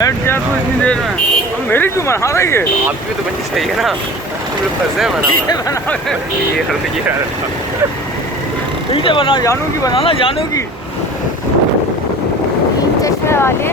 बैठ जा तू इतनी देर में, अब मेरी क्यों बना रही है? आपकी तो बननी चाहिए ना, तुम लोग फंसे हैं ठीक है बना, ठीक है बना, जानू की बनाना, जानू की। तीन चश्मे वाले